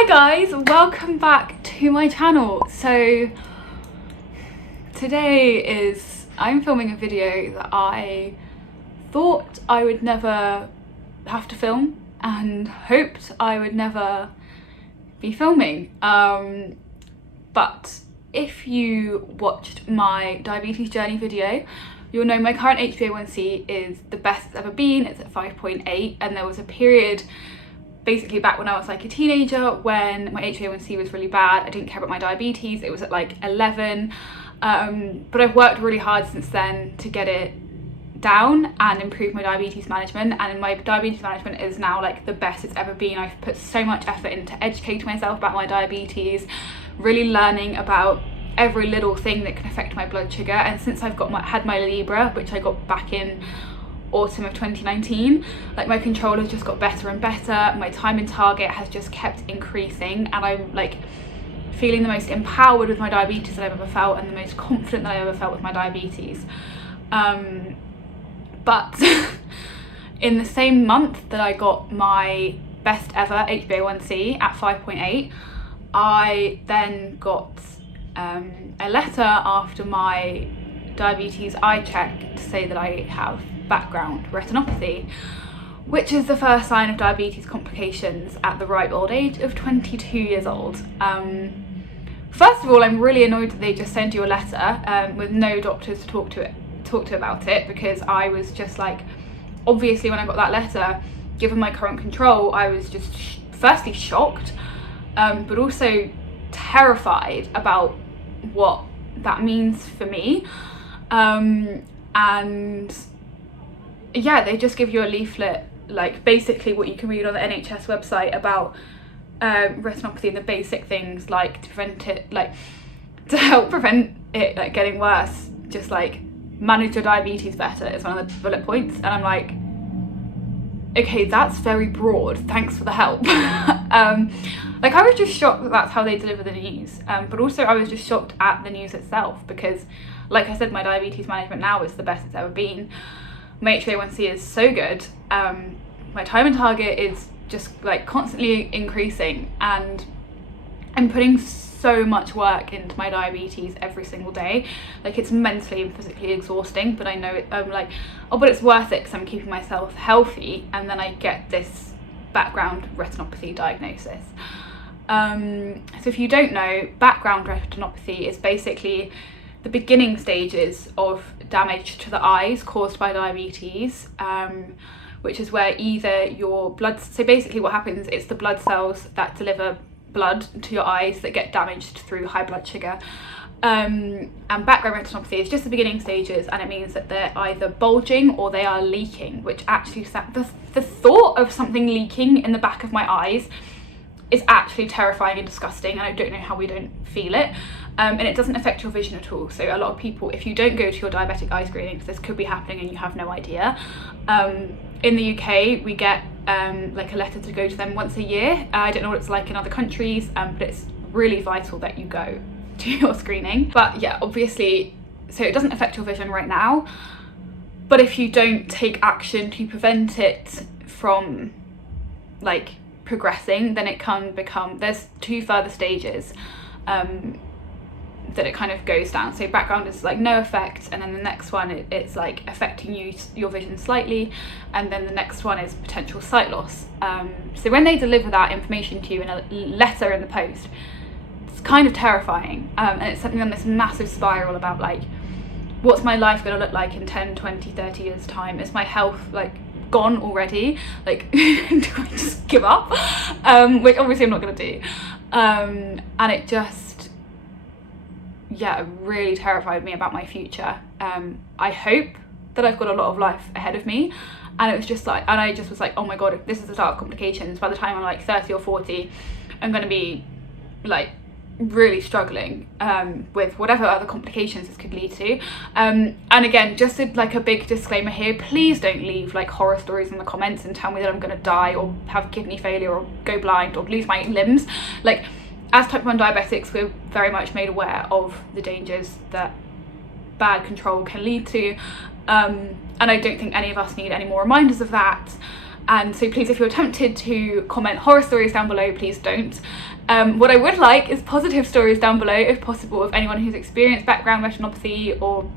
Hi guys, welcome back to my channel. So today I'm filming a video that I thought I would never have to film and hoped I would never be filming. But if you watched my diabetes journey video, you'll know my current HbA1c is the best it's ever been. It's at 5.8, and there was a period basically back when I was like a teenager when my HbA1c was really bad. I didn't care about my diabetes. It was at like 11, but I've worked really hard since then to get it down and improve my diabetes management, and my diabetes management is now like the best it's ever been. I've put so much effort into educating myself about my diabetes, really learning about every little thing that can affect my blood sugar, and since I've had my Libra, which I got back in autumn of 2019, like my control has just got better and better. My time in target has just kept increasing, and I'm like feeling the most empowered with my diabetes that I've ever felt, and the most confident that I've ever felt with my diabetes. But in the same month that I got my best ever HbA1c at 5.8, I then got a letter after my diabetes eye check to say that I have background retinopathy, which is the first sign of diabetes complications at the ripe old age of 22 years old. First of all, I'm really annoyed that they just send you a letter with no doctors to talk to about it, because I was just like, obviously when I got that letter, given my current control, I was just firstly shocked, but also terrified about what that means for me. And yeah, they just give you a leaflet, like basically what you can read on the NHS website about retinopathy, and the basic things like to prevent it, like to help prevent it like getting worse, just like manage your diabetes better is one of the bullet points. And I'm like, okay, that's very broad, thanks for the help. Like I was just shocked that that's how they deliver the news, but also I was just shocked at the news itself, because like I said, my diabetes management now is the best it's ever been. My HbA1c is so good, my time in target is just like constantly increasing, and I'm putting so much work into my diabetes every single day. Like it's mentally and physically exhausting, but I know I'm like, oh, but it's worth it because I'm keeping myself healthy, and then I get this background retinopathy diagnosis. So if you don't know, background retinopathy is basically the beginning stages of damage to the eyes caused by diabetes, which is where either your blood, so basically what happens, it's the blood cells that deliver blood to your eyes that get damaged through high blood sugar. And background retinopathy is just the beginning stages, and it means that they're either bulging or they are leaking, which actually, the thought of something leaking in the back of my eyes is actually terrifying and disgusting, and I don't know how we don't feel it. And it doesn't affect your vision at all. So a lot of people, if you don't go to your diabetic eye screenings, this could be happening and you have no idea. In the UK, we get like a letter to go to them once a year. I don't know what it's like in other countries, but it's really vital that you go to your screening. But yeah, obviously, so it doesn't affect your vision right now, but if you don't take action to prevent it from like progressing, then it can become, there's two further stages that it kind of goes down. So background is like no effect, and then the next one it's like affecting your vision slightly, and then the next one is potential sight loss. So when they deliver that information to you in a letter in the post, it's kind of terrifying, and it's something on this massive spiral about like, what's my life going to look like in 10, 20, 30 years time? Is my health like gone already? Like do I just give up? Which obviously I'm not going to do. And it just, yeah, really terrified me about my future. I hope that I've got a lot of life ahead of me, and it was just like, and I just was like, oh my god, if this is the start of complications, by the time I'm like 30 or 40, I'm going to be like really struggling with whatever other complications this could lead to. And again, just like a big disclaimer here, please don't leave like horror stories in the comments and tell me that I'm going to die or have kidney failure or go blind or lose my limbs. Like, as type 1 diabetics, we're very much made aware of the dangers that bad control can lead to, and I don't think any of us need any more reminders of that. And so please, if you're tempted to comment horror stories down below, please don't. What I would like is positive stories down below, if possible, of anyone who's experienced background retinopathy or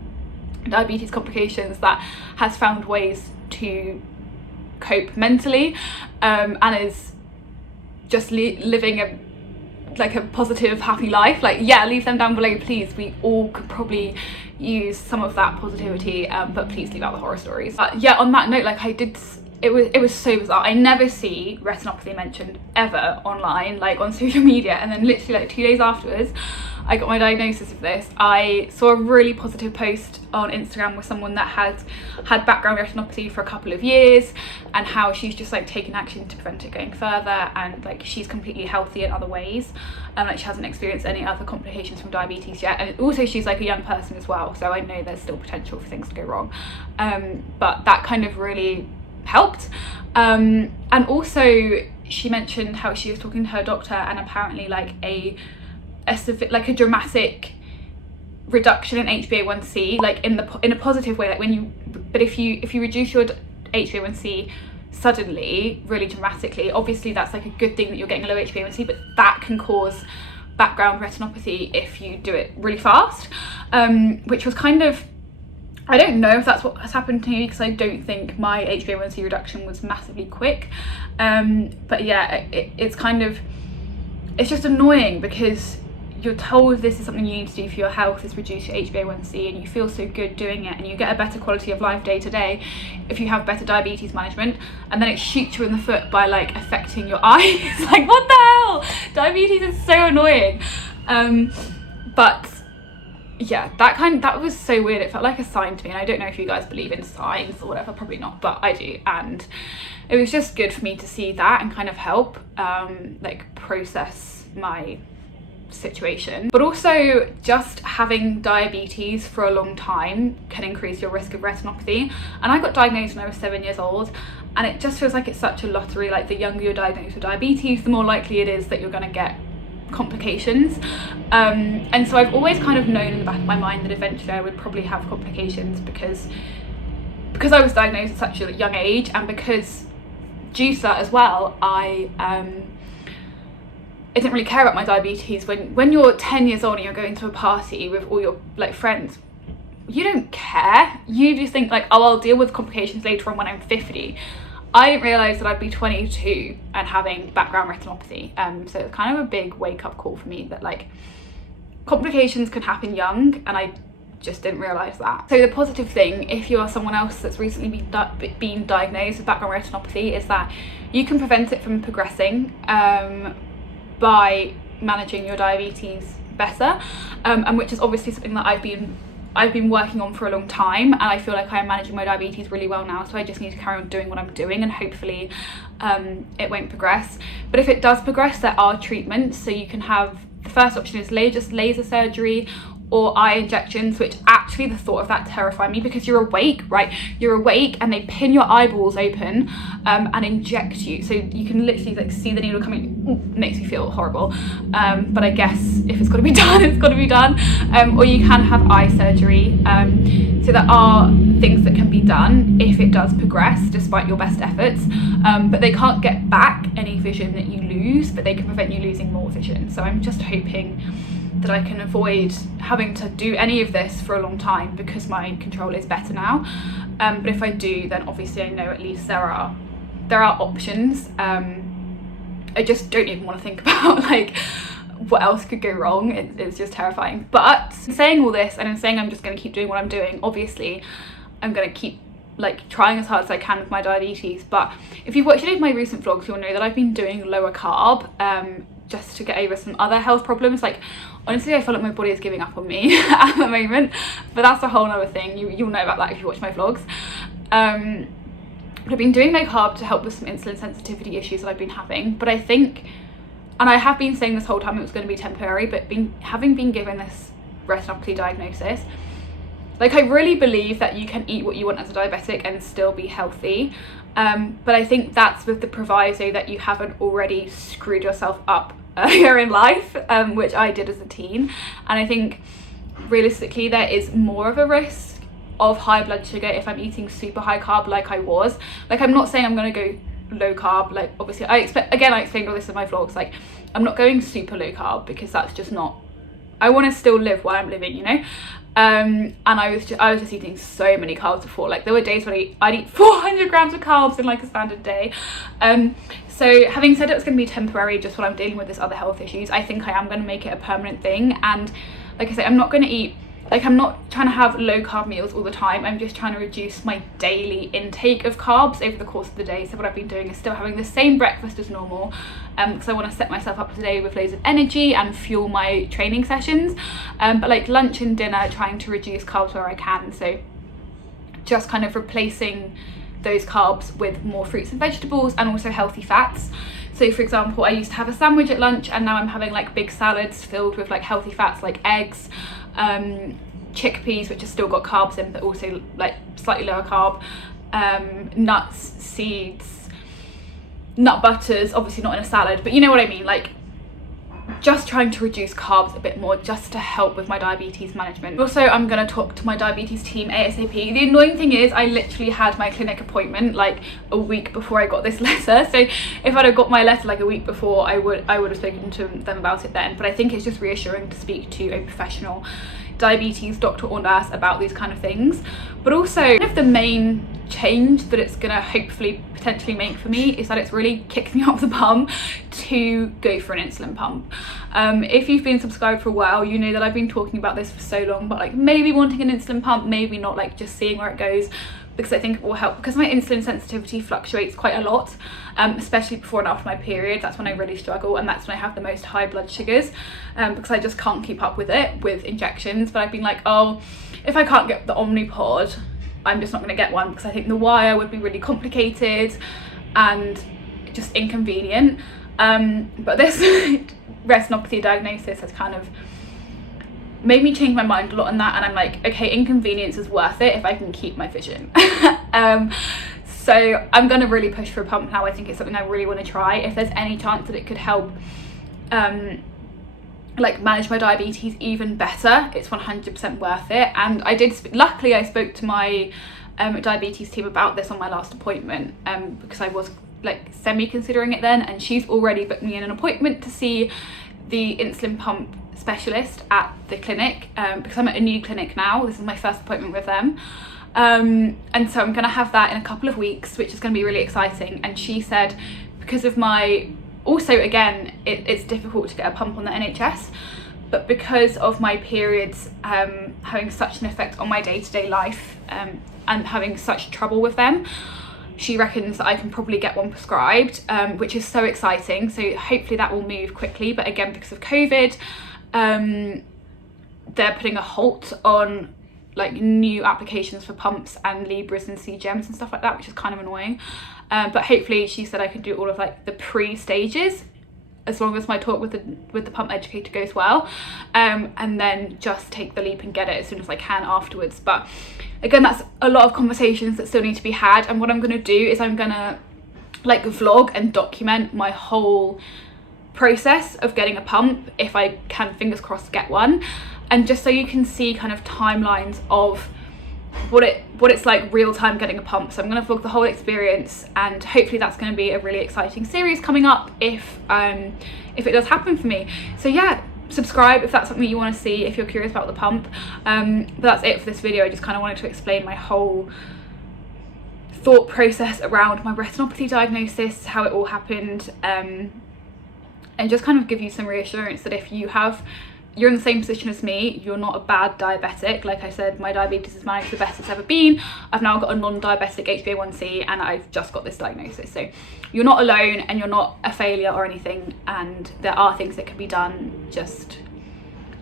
diabetes complications that has found ways to cope mentally, and is just living a positive, happy life. Like, yeah, leave them down below, please. We all could probably use some of that positivity, but please leave out the horror stories. Yeah, on that note, like, it was so bizarre. I never see retinopathy mentioned ever online, like on social media, and then literally like 2 days afterwards I got my diagnosis of this. I saw a really positive post on Instagram with someone that has had background retinopathy for a couple of years, and how she's just like taken action to prevent it going further, and like she's completely healthy in other ways, and like she hasn't experienced any other complications from diabetes yet. And also she's like a young person as well, so I know there's still potential for things to go wrong, but that kind of really helped. And also she mentioned how she was talking to her doctor, and apparently like a dramatic reduction in HbA1c, like in a positive way, like if you reduce your HbA1c suddenly, really dramatically, obviously that's like a good thing that you're getting a low HbA1c, but that can cause background retinopathy if you do it really fast, which was kind of, I don't know if that's what has happened to me, because I don't think my HbA1c reduction was massively quick, but yeah, it's kind of, it's just annoying because you're told this is something you need to do for your health, is reduce your HbA1c, and you feel so good doing it, and you get a better quality of life day to day if you have better diabetes management, and then it shoots you in the foot by like affecting your eyes. Like, what the hell? Diabetes is so annoying. But yeah, that was so weird. It felt like a sign to me, and I don't know if you guys believe in signs or whatever, probably not, but I do, and it was just good for me to see that and kind of help like process my situation. But also, just having diabetes for a long time can increase your risk of retinopathy, and I got diagnosed when I was 7 years old, and it just feels like it's such a lottery. Like, the younger you're diagnosed with diabetes, the more likely it is that you're going to get complications, and so I've always kind of known in the back of my mind that eventually I would probably have complications, because I was diagnosed at such a young age, and because due to that as well, I didn't really care about my diabetes. When you're 10 years old and you're going to a party with all your like friends, you don't care. You just think like, oh, I'll deal with complications later on when I'm 50. I didn't realise that I'd be 22 and having background retinopathy, so it's kind of a big wake-up call for me that like complications can happen young, and I just didn't realise that. So the positive thing, if you are someone else that's recently been diagnosed with background retinopathy, is that you can prevent it from progressing by managing your diabetes better, and which is obviously something that I've been working on for a long time, and I feel like I am managing my diabetes really well now, so I just need to carry on doing what I'm doing, and hopefully it won't progress. But if it does progress, there are treatments. So you can have, the first option is laser surgery or eye injections, which actually, the thought of that terrified me, because you're awake, right? You're awake and they pin your eyeballs open and inject you. So you can literally like see the needle coming. Ooh, makes me feel horrible. But I guess if it's got to be done, it's got to be done. Or you can have eye surgery. So there are things that can be done if it does progress, despite your best efforts. But they can't get back any vision that you lose, but they can prevent you losing more vision. So I'm just hoping that I can avoid having to do any of this for a long time, because my control is better now. But if I do, then obviously I know at least there are options. I just don't even want to think about like what else could go wrong. It's just terrifying. But saying all this, and I'm saying I'm just going to keep doing what I'm doing, obviously I'm going to keep like trying as hard as I can with my diabetes. But if you've watched any of my recent vlogs, you'll know that I've been doing lower carb just to get over some other health problems. Like, honestly, I feel like my body is giving up on me at the moment, but that's a whole other thing. You'll know about that if you watch my vlogs. But I've been doing low carb to help with some insulin sensitivity issues that I've been having. But I think, and I have been saying this whole time it was going to be temporary, but having been given this retinopathy diagnosis, like, I really believe that you can eat what you want as a diabetic and still be healthy. But I think that's with the proviso that you haven't already screwed yourself up earlier in life, which I did as a teen. And I think realistically there is more of a risk of high blood sugar if I'm eating super high carb like I was. Like, I'm not saying I'm going to go low carb. Like obviously I explained all this in my vlogs, like I'm not going super low carb because that's just not, I want to still live while I'm living, you know. And I was just eating so many carbs before. Like there were days when I'd eat 400 grams of carbs in like a standard day. So having said it's going to be temporary just while I'm dealing with this other health issues, I think I am going to make it a permanent thing. And like I say, I'm not going to eat, like I'm not trying to have low carb meals all the time. I'm just trying to reduce my daily intake of carbs over the course of the day. So what I've been doing is still having the same breakfast as normal, because I want to set myself up today with loads of energy and fuel my training sessions. But like lunch and dinner, trying to reduce carbs where I can. So just kind of replacing those carbs with more fruits and vegetables and also healthy fats. So for example, I used to have a sandwich at lunch, and now I'm having like big salads filled with like healthy fats like eggs, chickpeas, which have still got carbs in but also like slightly lower carb, nuts, seeds, nut butters, obviously not in a salad, but you know what I mean, like just trying to reduce carbs a bit more just to help with my diabetes management. Also, I'm going to talk to my diabetes team ASAP. The annoying thing is I literally had my clinic appointment like a week before I got this letter, so if I'd have got my letter like a week before, I would have spoken to them about it then. But I think it's just reassuring to speak to a professional diabetes doctor or nurse about these kind of things. But also one of the main change that it's gonna hopefully potentially make for me is that it's really kicked me off the bum to go for an insulin pump. If you've been subscribed for a while, you know that I've been talking about this for so long, but like maybe wanting an insulin pump, maybe not, like just seeing where it goes, because I think it will help, because my insulin sensitivity fluctuates quite a lot, especially before and after my period. That's when I really struggle, and that's when I have the most high blood sugars, because I just can't keep up with it with injections. But I've been like, oh, if I can't get the Omnipod, I'm just not going to get one, because I think the wire would be really complicated and just inconvenient. But this retinopathy diagnosis has kind of made me change my mind a lot on that, and I'm like, okay, inconvenience is worth it if I can keep my vision. So I'm gonna really push for a pump now. I think it's something I really want to try. If there's any chance that it could help like manage my diabetes even better, it's 100% worth it. And I did luckily I spoke to my diabetes team about this on my last appointment, because I was like semi considering it then, and she's already booked me in an appointment to see the insulin pump specialist at the clinic, because I'm at a new clinic now. This is my first appointment with them, and so I'm gonna have that in a couple of weeks, which is gonna be really exciting. And she said, because of my, also again, it's difficult to get a pump on the NHS, but because of my periods having such an effect on my day-to-day life, and having such trouble with them, she reckons that I can probably get one prescribed, which is so exciting. So hopefully that will move quickly. But again, because of COVID, they're putting a halt on like new applications for pumps and Libras and CGMs and stuff like that, which is kind of annoying. But hopefully she said I can do all of like the pre-stages, as long as my talk with the pump educator goes well, and then just take the leap and get it as soon as I can afterwards. But again, that's a lot of conversations that still need to be had. And what I'm going to do is I'm going to like vlog and document my whole process of getting a pump, if I can, fingers crossed, get one. And just so you can see kind of timelines of what it's like real time getting a pump. So I'm going to vlog the whole experience, and hopefully that's going to be a really exciting series coming up if it does happen for me. So yeah, subscribe if that's something you want to see, if you're curious about the pump. But that's it for this video. I just kind of wanted to explain my whole thought process around my retinopathy diagnosis, how it all happened, and just kind of give you some reassurance that if you're in the same position as me, you're not a bad diabetic. Like I said, my diabetes is managed the best it's ever been. I've now got a non-diabetic HbA1c, and I've just got this diagnosis. So you're not alone, and you're not a failure or anything, and there are things that can be done. Just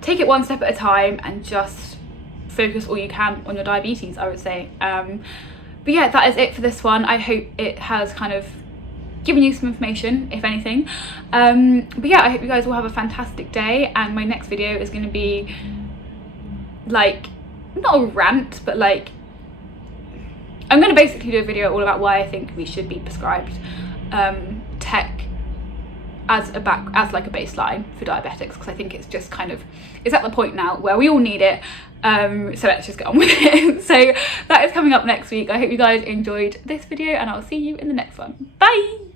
take it one step at a time and just focus all you can on your diabetes, I would say. But yeah, that is it for this one. I hope it has kind of given you some information, if anything. But yeah, I hope you guys will have a fantastic day, and my next video is going to be like, not a rant, but like, I'm going to basically do a video all about why I think we should be prescribed tech as like a baseline for diabetics, because I think it's just kind of, it's at the point now where we all need it. So let's just get on with it. So that is coming up next week. I hope you guys enjoyed this video, and I'll see you in the next one. Bye.